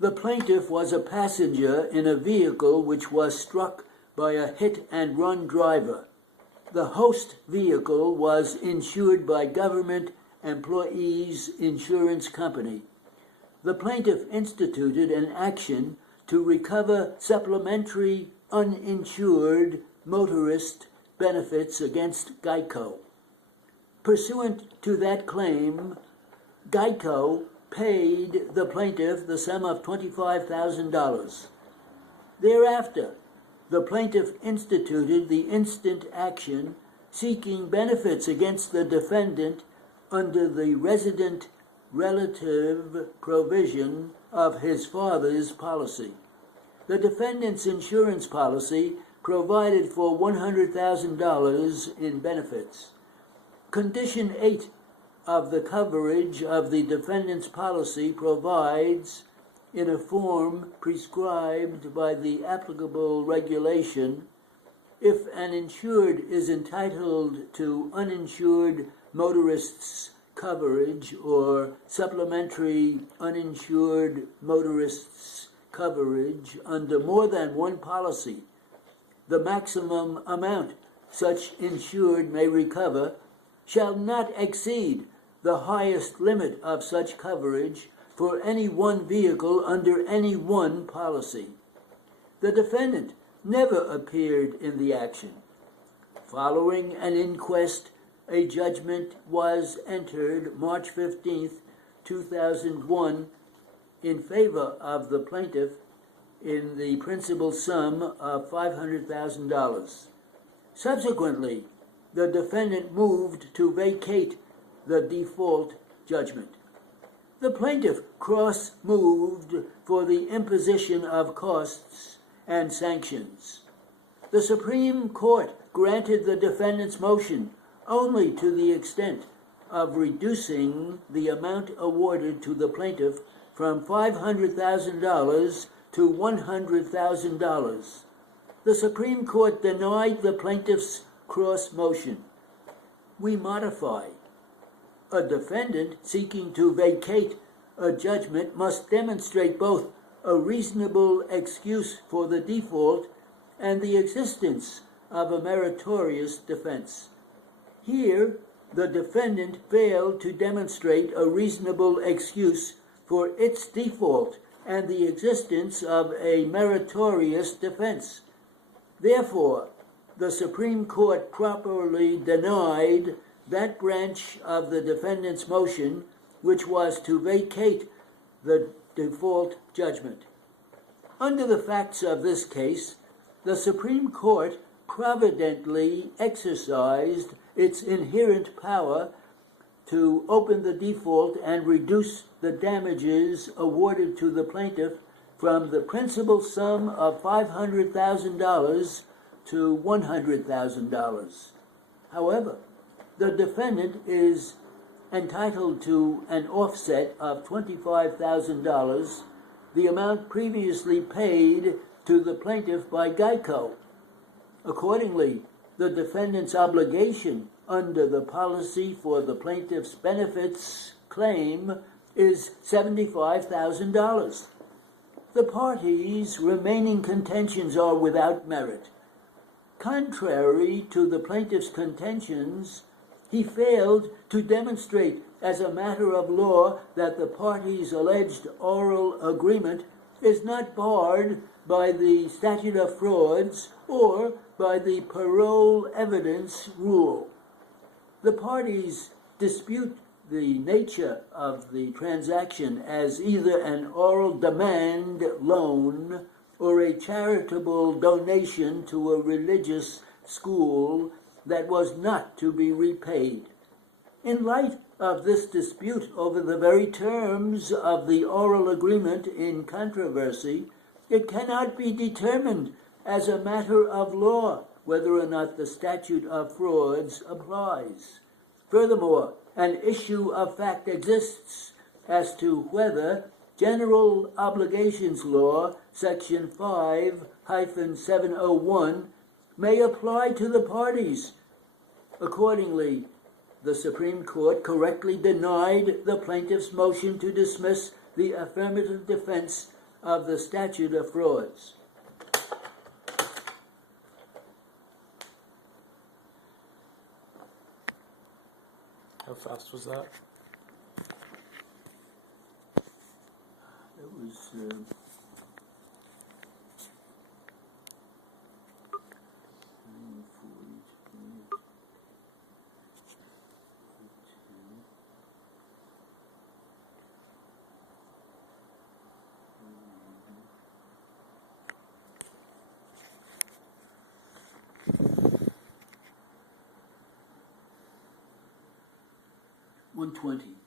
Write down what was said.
The plaintiff was a passenger in a vehicle which was struck by a hit-and-run driver. The host vehicle was insured by government employees' insurance company. The plaintiff instituted an action to recover supplementary uninsured motorist benefits against Geico. Pursuant to that claim, Geico paid the plaintiff the sum of $25,000. Thereafter, the plaintiff instituted the instant action seeking benefits against the defendant under the resident relative provision of his father's policy. The defendant's insurance policy provided for $100,000 in benefits. Condition 8 of the coverage of the defendant's policy provides, in a form prescribed by the applicable regulation, if an insured is entitled to uninsured motorists' coverage or supplementary uninsured motorists' coverage under more than one policy, the maximum amount such insured may recover shall not exceed the highest limit of such coverage for any one vehicle under any one policy. The defendant never appeared in the action. Following an inquest, a judgment was entered March 15, 2001, in favor of the plaintiff in the principal sum of $500,000. Subsequently, the defendant moved to vacate the default judgment. The plaintiff cross-moved for the imposition of costs and sanctions. The Supreme Court granted the defendant's motion only to the extent of reducing the amount awarded to the plaintiff from $500,000 to $100,000. The Supreme Court denied the plaintiff's cross motion. We modify. A defendant seeking to vacate a judgment must demonstrate both a reasonable excuse for the default and the existence of a meritorious defense. Here, the defendant failed to demonstrate a reasonable excuse for its default and the existence of a meritorious defense. Therefore, the Supreme Court properly denied that branch of the defendant's motion which was to vacate the default judgment. Under the facts of this case, the Supreme Court providently exercised its inherent power to open the default and reduce the damages awarded to the plaintiff from the principal sum of $500,000 to $100,000. However, the defendant is entitled to an offset of $25,000, the amount previously paid to the plaintiff by Geico. Accordingly, the defendant's obligation under the policy for the plaintiff's benefits claim is $75,000. The parties' remaining contentions are without merit. Contrary to the plaintiff's contentions, he failed to demonstrate as a matter of law that the parties' alleged oral agreement is not barred by the statute of frauds or by the parole evidence rule. The parties dispute the nature of the transaction as either an oral demand loan or a charitable donation to a religious school that was not to be repaid. In light of this dispute over the very terms of the oral agreement in controversy, it cannot be determined as a matter of law whether or not the statute of frauds applies. Furthermore, an issue of fact exists as to whether General Obligations Law, Section 5-701, may apply to the parties. Accordingly, the Supreme Court correctly denied the plaintiff's motion to dismiss the affirmative defense of the statute of frauds. How fast was that? It was 120.